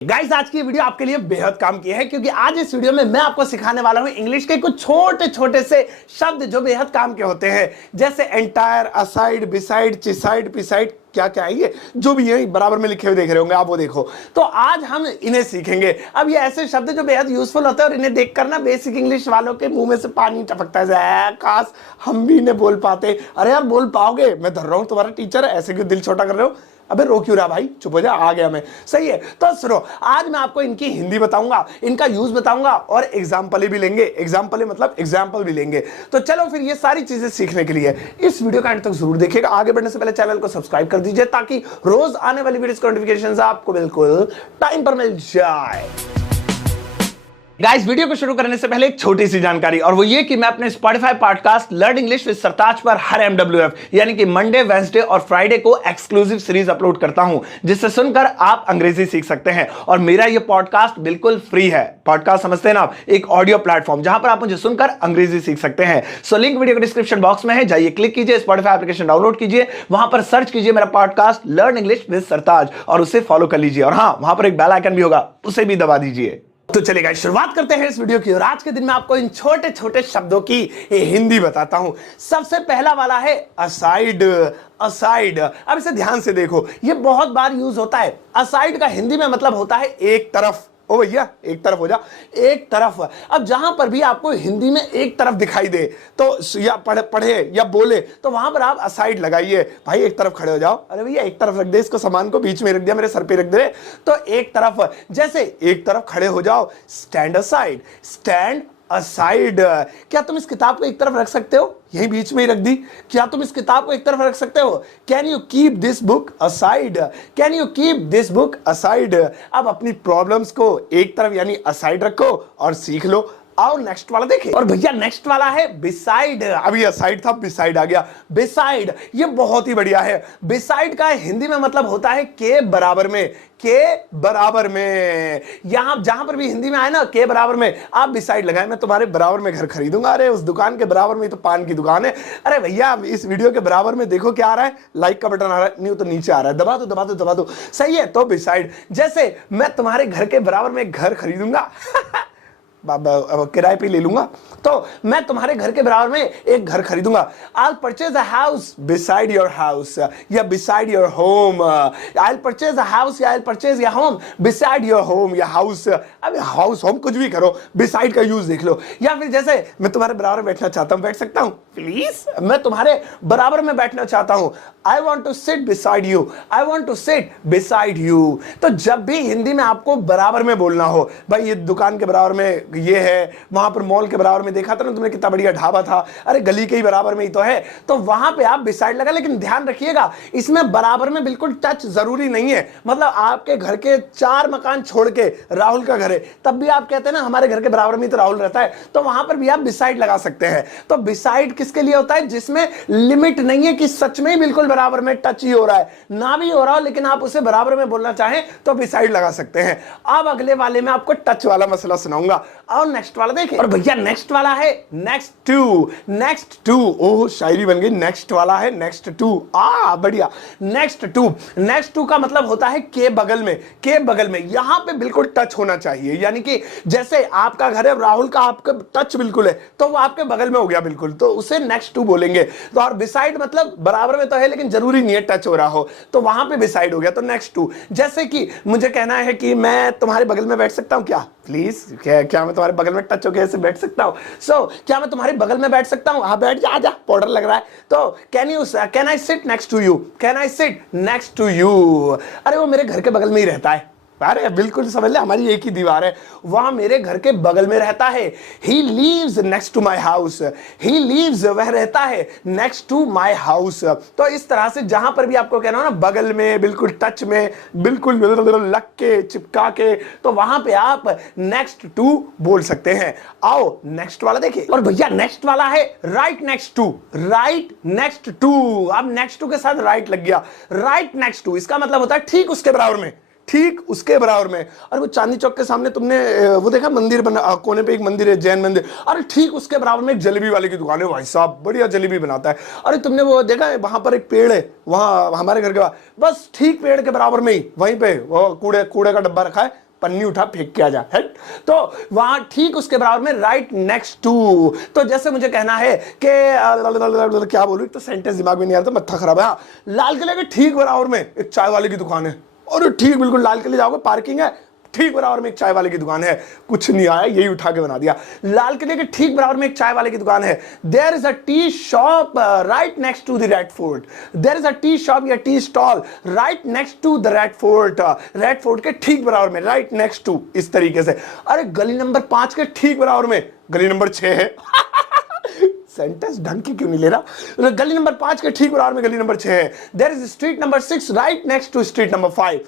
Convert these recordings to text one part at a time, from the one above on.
Guys आज की video आपके लिए बेहद काम की है क्योंकि आज इस वीडियो में मैं आपको सिखाने वाला हूं इंग्लिश के कुछ छोटे छोटे से शब्द जो बेहद काम के होते हैं, जैसे एंटायर, असाइड, बिसाइड, चिसाइड, पिसाइड, क्या क्या है ये जो भी है बराबर में लिखे हुए देख रहे होंगे आप, वो देखो। तो आज हम इन्हें सीखेंगे। अब ये ऐसे शब्द जो बेहद यूजफुल होते हैं और इन्हें देखकर ना बेसिक इंग्लिश वालों के मुंह में से पानी टपकता है, काश हम भी इन्हें बोल पाते। अरे यार बोल पाओगे, मैं धर रहा हूं तुम्हारा टीचर, ऐसे क्यों दिल छोटा कर रहे हो? अबे रो क्यों रहा भाई, चुप हो जा, आ गया मैं। सही है, तो सुनो, आज मैं आपको इनकी हिंदी बताऊंगा, इनका यूज बताऊंगा और एग्जाम्पल भी लेंगे। एग्जाम्पल मतलब एग्जाम्पल भी लेंगे। तो चलो फिर ये सारी चीजें सीखने के लिए इस वीडियो का अंत तक जरूर देखिएगा। आगे बढ़ने से पहले चैनल को सब्सक्राइब कर दीजिए ताकि रोज आने वाली वीडियोस के नोटिफिकेशन आपको बिल्कुल टाइम पर मिल जाए। गाइस वीडियो को शुरू करने से पहले एक छोटी सी जानकारी, और वो ये कि मैं अपने Spotify podcast learn English with Sartaj पर हर MWF यानी कि मंडे, वेंसडे और फ्राइडे को एक्सक्लूसिव सीरीज अपलोड करता हूं, जिससे सुनकर आप अंग्रेजी सीख सकते हैं। और मेरा ये पॉडकास्ट बिल्कुल फ्री है। पॉडकास्ट समझते हैं ना आप, एक ऑडियो प्लेटफॉर्म जहां पर आप मुझे सुनकर अंग्रेजी सीख सकते हैं। सो लिंक वीडियो के डिस्क्रिप्शन बॉक्स में है, जाइए क्लिक कीजिए, स्पॉटिफाई एप्लीकेशन डाउनलोड कीजिए, वहां पर सर्च कीजिए मेरा पॉडकास्ट लर्न इंग्लिश विद सरताज और उसे फॉलो कर लीजिए। और हाँ, वहां पर एक बेल आइकन भी होगा, उसे भी दबा दीजिए। तो चलिए शुरुआत करते हैं इस वीडियो की। और आज के दिन मैं आपको इन छोटे छोटे शब्दों की हिंदी बताता हूं। सबसे पहला वाला है असाइड। असाइड, अब इसे ध्यान से देखो, ये बहुत बार यूज होता है। असाइड का हिंदी में मतलब होता है एक तरफ। ओ भैया एक तरफ हो जा, एक तरफ। अब जहां पर भी आपको हिंदी में एक तरफ दिखाई दे तो या पढ़े या बोले तो वहां पर आप असाइड लगाइए। भाई एक तरफ खड़े हो जाओ, अरे भैया एक तरफ रख दे इसको, सामान को बीच में रख दिया, मेरे सर पे रख दे, तो एक तरफ। जैसे एक तरफ खड़े हो जाओ, स्टैंड असाइड, स्टैंड असाइड। क्या तुम इस किताब को एक तरफ रख सकते हो? यहीं बीच में ही रख दी। क्या तुम इस किताब को एक तरफ रख सकते हो? Can you keep this book aside? Can you keep this book aside? अब अपनी प्रॉब्लम्स को एक तरफ यानी असाइड रखो और सीख लो। आओ नेक्स्ट वाला देखें। और भैया नेक्स्ट वाला है बिसाइड। अभी असाइड था, बिसाइड आ गया। बिसाइड ये बहुत ही बढ़िया है। बिसाइड का हिंदी में मतलब होता है के बराबर में। के बराबर में, यहां जहां पर भी हिंदी में आए ना के बराबर में, आप बिसाइड लगाए, मैं तुम्हारे बराबर में घर खरीदूंगा। अरे उस दुकान के बराबर में तो पान की दुकान है। अरे भैया इस वीडियो के बराबर में देखो क्या आ रहा है, लाइक का बटन आ रहा है, नहीं तो नीचे आ रहा है, दबा दो दबा दो दबा दो। सही है, तो बिसाइड। जैसे मैं तुम्हारे घर के बराबर में घर खरीदूंगा किराए पे ले लूंगा, तो मैं तुम्हारे घर के बराबर में एक घर खरीदूंगा। I'll purchase a house beside your house या beside your home। I'll purchase a house या I'll purchase a home beside your home या house। अब हाउस होम कुछ भी करो, beside का यूज देख लो। या फिर जैसे मैं तुम्हारे बराबर बैठना चाहता हूं, बैठ सकता हूं प्लीज? मैं तुम्हारे बराबर में बैठना चाहता हूं। I want to sit beside you। I want to sit beside you। तो जब भी हिंदी में आपको बराबर में बोलना हो, भाई ये दुकान के बराबर में ये है, वहां पर मॉल के बराबर में देखा था ना तुमने कितना बढ़िया ढाबा था, अरे गली के ही बराबर में ही तो है, तो वहां पे आप बिसाइड लगा। लेकिन ध्यान रखिएगा, इसमें बराबर में बिल्कुल टच जरूरी नहीं है। मतलब आपके घर के 4 मकान छोड़ के राहुल का घर है, तब भी आप कहते हैं ना हमारे घर के बराबर में तो राहुल रहता है, तो वहां पर भी आप बिसाइड लगा सकते हैं। तो बिसाइड किसके लिए होता है? जिसमें लिमिट नहीं है कि सच में ही बिल्कुल बराबर में टच ही हो रहा है, ना भी हो रहा हो, लेकिन आप उसे बराबर में बोलना चाहें तो बिसाइड लगा सकते हैं। अब अगले वाले में आपको टच वाला मसला सुनाऊंगा। और नेक्स्ट वाला देखें। और भैया नेक्स्ट वाला है नेक्स्ट टू। नेक्स्ट टू, ओह शायरी बन गई। नेक्स्ट वाला है नेक्स्ट टू, बढ़िया। नेक्स्ट टू, नेक्स्ट टू का मतलब होता है के बगल में। के बगल में, यहां पे बिल्कुल टच होना चाहिए, यानी कि जैसे आपका घर है, राहुल का आपका टच बिल्कुल है, तो वो आपके बगल में हो गया बिल्कुल, तो उसे नेक्स्ट टू बोलेंगे। तो और बिसाइड मतलब बराबर में तो है लेकिन जरूरी नहीं है टच हो रहा हो, तो वहां पे बिसाइड हो गया, तो नेक्स्ट टू। जैसे कि मुझे कहना है कि मैं तुम्हारे बगल में बैठ सकता हूं क्या? प्लीज, क्या मैं तुम्हारे बगल में टच होकर ऐसे बैठ सकता हूं? सो क्या मैं तुम्हारे बगल में बैठ सकता हूं? हाँ बैठ जा, आजा, पाउडर लग रहा है। तो can I sit next to you? Can I sit next to you? अरे वो मेरे घर के बगल में ही रहता है। अरे बिल्कुल समझ ले, हमारी एक ही दीवार है, वहां मेरे घर के बगल में रहता है। He lives next to my house. He lives, वह रहता है नेक्स्ट टू माई हाउस। तो इस तरह से जहां पर भी आपको कहना हो ना बगल में, बिल्कुल टच में, बिल्कुल लग के, चिपका के, तो वहां पे आप नेक्स्ट टू बोल सकते हैं। आओ नेक्स्ट वाला देखिए। और भैया नेक्स्ट वाला है right next to. Right next to, अब नेक्स्ट टू के साथ राइट लग गया। राइट नेक्स्ट टू इसका मतलब होता है ठीक उसके बराबर में, ठीक उसके बराबर में। अरे वो चांदनी चौक के सामने तुमने वो देखा मंदिर बना, कोने पे एक मंदिर है, जैन मंदिर, अरे ठीक उसके बराबर में एक जलेबी वाले की दुकान है, भाई साहब बढ़िया जलेबी बनाता है। अरे तुमने वो देखा है वहां पर एक पेड़ है, वहां हमारे घर के बस ठीक पेड़ के बराबर में ही वहीं पे वो कूड़े का डब्बा रखा है, पन्नी उठा फेंक के आ जा, है। तो वहां ठीक उसके बराबर में राइट नेक्स्ट टू। तो जैसे मुझे कहना है कि क्या बोलूं, तो सेंटेंस दिमाग में नहीं आ रहा, मत्था खराब है। हाँ, लाल किले के ठीक बराबर में एक चाय वाले की दुकान है। और ठीक बिल्कुल लाल किले जाओगे, पार्किंग है, ठीक बराबर में एक चाय वाले की दुकान है। कुछ नहीं आया, यही उठा के बना दिया। लाल किले के ठीक बराबर में एक चाय वाले की दुकान है। There is a tea shop right next to the Red Fort. There is a tea shop या tea stall right next to the Red Fort. Red Fort के ठीक बराबर में, राइट नेक्स्ट टू, इस तरीके से। अरे गली नंबर 5 के ठीक बराबर में गली नंबर 6 है। सेंटेंस ढंग की क्यों नहीं ले रहा। गली नंबर 5 के ठीक बराबर में गली नंबर 6 है। There is street number 6 right next to street number 5।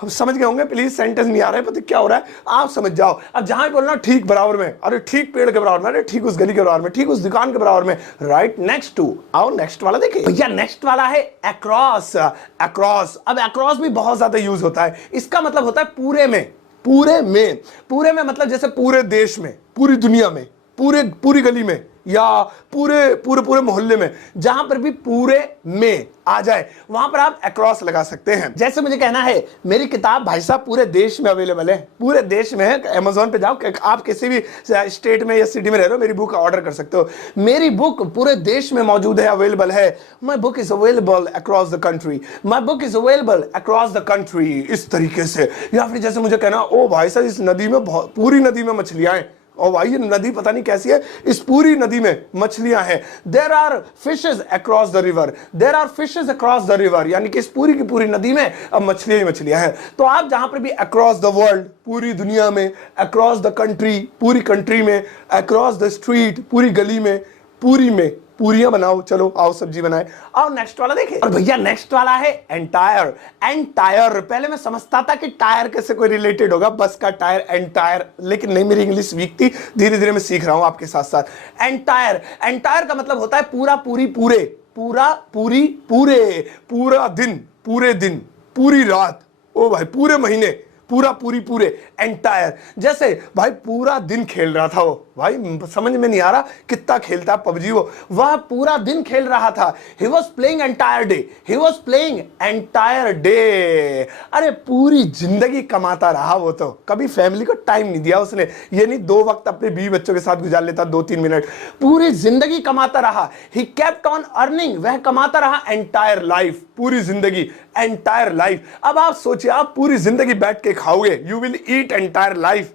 हम समझ गए होंगे, प्लीज सेंटेंस नहीं आ रहा है, पता क्या हो रहा है, आप समझ जाओ। अब जहां बोलना ठीक बराबर में, अरे ठीक पेड़ के बराबर में, अरे ठीक उस गली के बराबर में, ठीक उस दुकान के बराबर में, राइट नेक्स्ट टू। आओ नेक्स्ट वाला देखिए भैया, नेक्स्ट वाला है अक्रॉस। अक्रॉस, अब अक्रॉस भी बहुत ज्यादा यूज होता है। इसका मतलब होता है पूरे में, पूरे में। पूरे में मतलब जैसे पूरे देश में, पूरी दुनिया में, पूरी गली में, या पूरे मोहल्ले में, जहां पर भी पूरे में आ जाए वहां पर आप अक्रॉस लगा सकते हैं। जैसे मुझे कहना है मेरी किताब भाई साहब पूरे देश में अवेलेबल है, पूरे देश में है। अमेज़न पे जाओ, आप किसी भी स्टेट में या सिटी में रह रहे हो, मेरी बुक ऑर्डर कर सकते हो। मेरी बुक पूरे देश में मौजूद है, अवेलेबल है। My book is available across the country. My book is available across the country, इस तरीके से। या फिर जैसे मुझे कहना, ओ भाई साहब इस नदी में, पूरी नदी में मछलियां हैं। और भाई ये नदी पता नहीं कैसी है, इस पूरी नदी में मछलियां हैं। There are fishes across the river. There are fishes across the river, यानी कि इस पूरी की पूरी नदी में अब मछलियां ही मछलियां हैं। तो आप जहां पर भी अक्रॉस द वर्ल्ड, पूरी दुनिया में, अक्रॉस द कंट्री, पूरी कंट्री में, अक्रॉस द स्ट्रीट, पूरी गली में, पूरी में, पूरियां बनाओ। चलो आओ सब्जी बनाए। आओ नेक्स्ट वाला देखें। और भैया नेक्स्ट वाला है एंटायर। एंटायर, पहले मैं समझता था कि टायर कैसे कोई रिलेटेड होगा, बस का टायर, एंटायर, लेकिन नहीं, मेरी इंग्लिश वीक थी, धीरे धीरे मैं सीख रहा हूं आपके साथ साथ। एंटायर, एंटायर का मतलब होता है पूरा, पूरी, पूरे, पूरा, पूरी, पूरे, पूरा दिन, पूरे दिन, पूरी रात, ओ भाई पूरे महीने, पूरा, पूरी, पूरे, एंटायर। जैसे भाई पूरा दिन खेल रहा था वो, भाई समझ में नहीं आ रहा कितना खेलता है पबजी वो, वह पूरा दिन खेल रहा था। He was playing entire day, he was playing entire day. अरे पूरी जिंदगी कमाता रहा वो, तो कभी फैमिली को टाइम नहीं दिया उसने। ये नहीं 2 वक्त अपने 20 बच्चों के साथ गुजार लेता 2-3 मिनट, पूरी जिंदगी कमाता रहा। ही केप्ट ऑन अर्निंग, वह कमाता रहा एंटायर लाइफ, पूरी जिंदगी, एंटायर लाइफ। अब आप सोचिए, आप पूरी जिंदगी बैठ के खाओगे, you will eat entire life.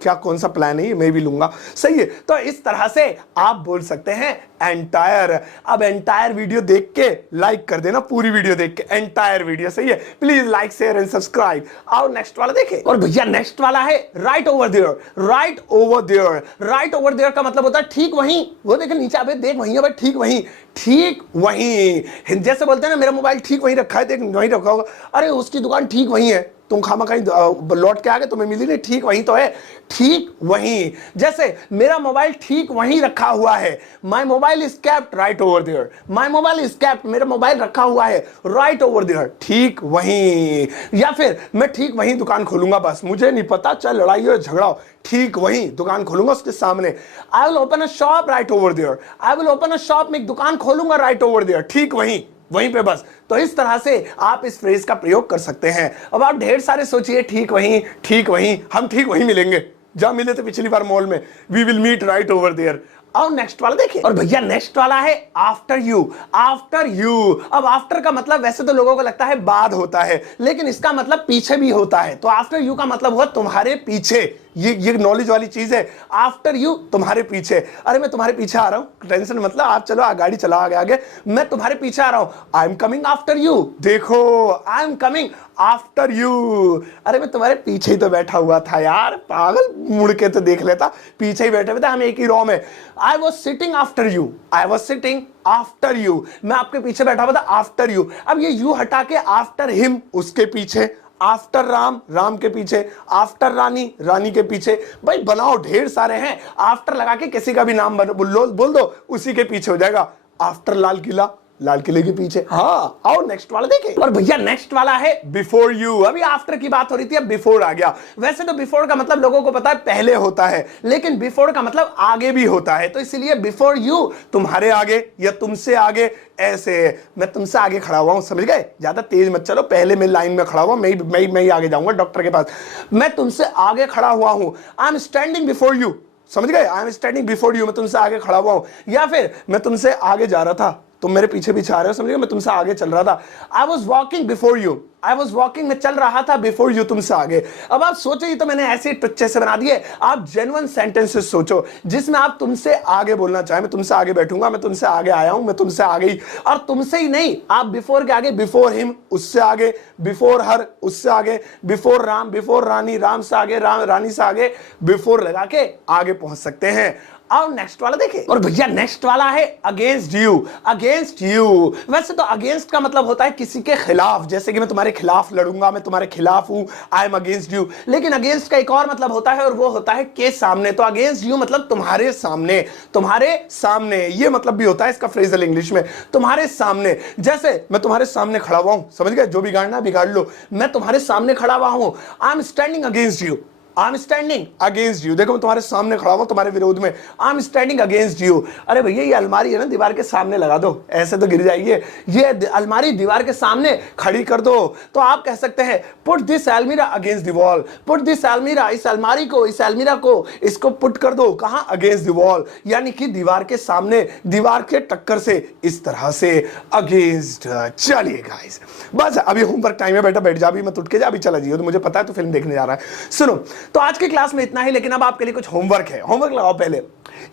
क्या कौन सा प्लान है ये, मैं भी लूंगा, सही है। तो इस तरह से आप बोल सकते हैं एंटायर। अब एंटायर वीडियो देख के लाइक कर देना, पूरी वीडियो देख के, एंटायर वीडियो, सही है। Please like, share and subscribe. आओ नेक्स्ट वाला देखें। और भैया नेक्स्ट वाला है right over there. Right over there, right over there का मतलब होता है ठीक वहीं। वो देखे नीचे, अबे देख वहीं है भाई, ठीक वहीं, ठीक वहीं। जैसे बोलते हैं ना मेरा मोबाइल ठीक वहीं रखा है, देख वहीं रखा होगा, अरे उसकी दुकान ठीक वहीं है, तुम खामा कहीं लौट के आ गए, तुम्हें मिली नहीं, ठीक वहीं तो है, ठीक वहीं। जैसे मेरा मोबाइल ठीक वहीं रखा हुआ है, my mobile is kept right over there. My mobile is kept, मेरा मोबाइल रखा हुआ है राइट ओवर देयर, ठीक वहीं। या फिर मैं ठीक वहीं दुकान खोलूंगा, बस मुझे नहीं पता, चाहे लड़ाई हो झगड़ा हो, ठीक वहीं दुकान खोलूंगा उसके सामने। I will open a shop right over there. I will open a shop, में एक दुकान खोलूंगा राइट ओवर देयर, ठीक वहीं, वहीं पे बस। तो इस तरह से आप इस फ्रेज का प्रयोग कर सकते हैं। अब आप ढेर सारे सोचिए, ठीक वहीं, ठीक वहीं, हम ठीक वहीं मिलेंगे जहां मिले थे पिछली बार मॉल में, we will meet right over there. और नेक्स्ट वाला देखिए। और भैया नेक्स्ट वाला है आफ्टर यू। आफ्टर यू, अब आफ्टर का मतलब वैसे तो लोगों को लगता है बाद होता है, लेकिन इसका मतलब पीछे भी होता है। तो आफ्टर यू का मतलब हुआ तुम्हारे पीछे। ये नॉलेज वाली चीज है, आफ्टर यू, तुम्हारे पीछे। अरे मैं तुम्हारे पीछे आ रहा हूं, टेंशन मतलब, आप चलो गाड़ी चलाओ आगे आगे, मैं तुम्हारे पीछे आ रहा हूं, I am coming after you. देखो, I am coming after you. अरे मैं तुम्हारे पीछे ही तो बैठा हुआ था यार, पागल, मुड़ के तो देख लेता, पीछे ही बैठे हुए थे हम, एक ही रो में। I was sitting after you, I was sitting after you, मैं आपके पीछे बैठा हुआ था आफ्टर यू। अब ये यू हटा के आफ्टर हिम, उसके पीछे, आफ्टर राम, राम के पीछे, आफ्टर रानी, रानी के पीछे। भाई बनाओ, ढेर सारे हैं, आफ्टर लगा के किसी का भी नाम बोल दो, उसी के पीछे हो जाएगा। आफ्टर लाल किला, लाल किले के पीछे। हाँ आओ नेक्स्ट वाला देखें। और भैया नेक्स्ट वाला है बिफोर यू। अभी आफ्टर की बात हो रही थी, अब बिफोर आ गया। वैसे तो बिफोर का मतलब लोगों को पता है पहले होता है, लेकिन बिफोर का मतलब आगे भी होता है। तो इसलिए बिफोर यू तुम्हारे आगे या तुमसे आगे, ऐसे मैं तुमसे आगे खड़ा हुआ हूं, समझ गए? ज्यादा तेज मत चलो, पहले मैं लाइन में खड़ा हुआ, मैं ही आगे जाऊंगा डॉक्टर के पास। मैं तुमसे आगे खड़ा हुआ हूं, I am standing before you, समझ गए? I am standing before you, मैं तुमसे आगे खड़ा हुआ हूं। या फिर मैं तुमसे आगे जा रहा था, तुम मेरे पीछे पीछे आ रहे हो, समझ गए? मैं तुमसे आगे चल रहा था। I was walking before you, I was walking, मैं चल रहा था बिफोर यू, तुमसे आगे। अब आप सोचो, ये तो मैंने ऐसे टुच्चे से बना दिए। आप जेन्युइन सेंटेंसेस सोचो जिसमें आप तुमसे आगे बोलना चाहे। मैं तुमसे आगे बैठूंगा, मैं तुमसे आगे आया हूं, मैं तुमसे आगे ही। और तुमसे ही नहीं, आप बिफोर के आगे बिफोर हिम, उससे आगे, बिफोर हर, उससे आगे, बिफोर राम, बिफोर रानी, राम से आगे, रानी से आगे, बिफोर लगा के आगे पहुंच सकते हैं। अब नेक्स्ट वाला देखें। और भैया नेक्स्ट वाला है अगेंस्ट यू। अगेंस्ट यू, वैसे तो अगेंस्ट का मतलब होता है किसी के खिलाफ, जैसे कि मैं तुम्हारे खिलाफ लड़ूंगा, मैं तुम्हारे खिलाफ हूं, आई एम अगेंस्ट यू। लेकिन अगेंस्ट का एक और मतलब होता है, और वो होता है के सामने। तो अगेंस्ट यू मतलब तुम्हारे सामने, तुम्हारे सामने, ये मतलब भी होता है इसका फ्रेजल इंग्लिश में, तुम्हारे सामने। जैसे मैं तुम्हारे सामने खड़ा हुआ हूं, समझ गए? जो बिगाड़ना बिगाड़ लो, मैं तुम्हारे सामने खड़ा हुआ हूं, I am standing against you, I am standing against you. देखो मैं तुम्हारे सामने खड़ा हुआ, तुम्हारे विरोध में, I am standing against you. अरे भैया ये अलमारी है ना, दीवार के सामने लगा दो, ऐसे तो गिर जाएगी। ये अलमारी दीवार के सामने खड़ी कर दो। तो आप कह सकते हैं पुट दिस अलमीरा against the wall, put this अलमीरा, इस अलमारी को, इस अलमीरा को, इसको पुट कर दो कहां? अगेंस्ट द वॉल, यानी कि दीवार के सामने, दीवार के टक्कर से, इस तरह से अगेंस्ट। चलिए गाइस, बस अभी होमवर्क टाइम है, बेटा बैठ जा, अभी मत उठ के जा, अभी चला जाइए, तो मुझे पता है तो फिल्म देखने जा रहा है। सुनो, तो आज की क्लास में इतना ही, लेकिन अब आपके लिए कुछ होमवर्क है। होमवर्क लगाओ पहले।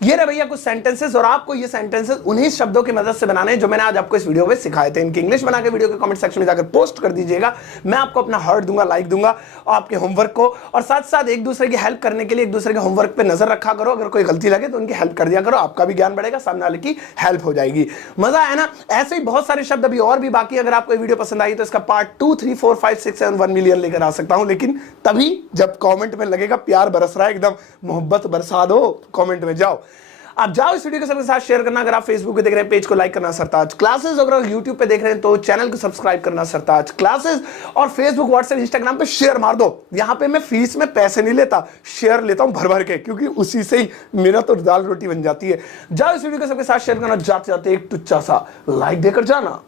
ये रहे भैया कुछ सेंटेंसेस, और आपको ये सेंटेंसेस उन्हीं शब्दों की मदद से बनाने हैं जो मैंने आज आपको इस वीडियो में सिखाए थे। इनकी इंग्लिश बना के वीडियो के कमेंट सेक्शन में जाकर पोस्ट कर दीजिएगा। मैं आपको अपना हार्ट दूंगा, लाइक दूंगा और आपके होमवर्क को। और साथ साथ एक दूसरे की हेल्प करने के लिए एक दूसरे के होमवर्क पे नजर रखा करो। अगर कोई गलती लगे तो उनकी हेल्प कर दिया करो, आपका भी ज्ञान बढ़ेगा, सामने वाले की हेल्प हो जाएगी। मजा आया ना? ऐसे ही बहुत सारे शब्द अभी और भी बाकी। अगर आपको वीडियो पसंद आई तो इसका पार्ट 2, 3, 4, 5, 6, 7, 1 मिलियन लेकर आ सकता हूं, लेकिन तभी जब कमेंट में लगेगा प्यार बरस रहा है, एकदम मोहब्बत बरसा दो कमेंट में। जाओ आप जाओ, इस वीडियो को सबके साथ शेयर करना। अगर आप फेसबुक पे देख रहे हैं पेज को लाइक करना सरताज क्लासेस, अगर यूट्यूब पे देख रहे हैं तो चैनल को सब्सक्राइब करना सरताज क्लासेस, और फेसबुक, व्हाट्सएप, इंस्टाग्राम पे शेयर मार दो। यहां पे मैं फीस में पैसे नहीं लेता, शेयर लेता हूं भर भर के, क्योंकि उसी से ही मेरा तो दाल रोटी बन जाती है। जाओ इस वीडियो को सबके साथ शेयर करना, जाते जाते एक टुच्चा सा लाइक देकर जाना।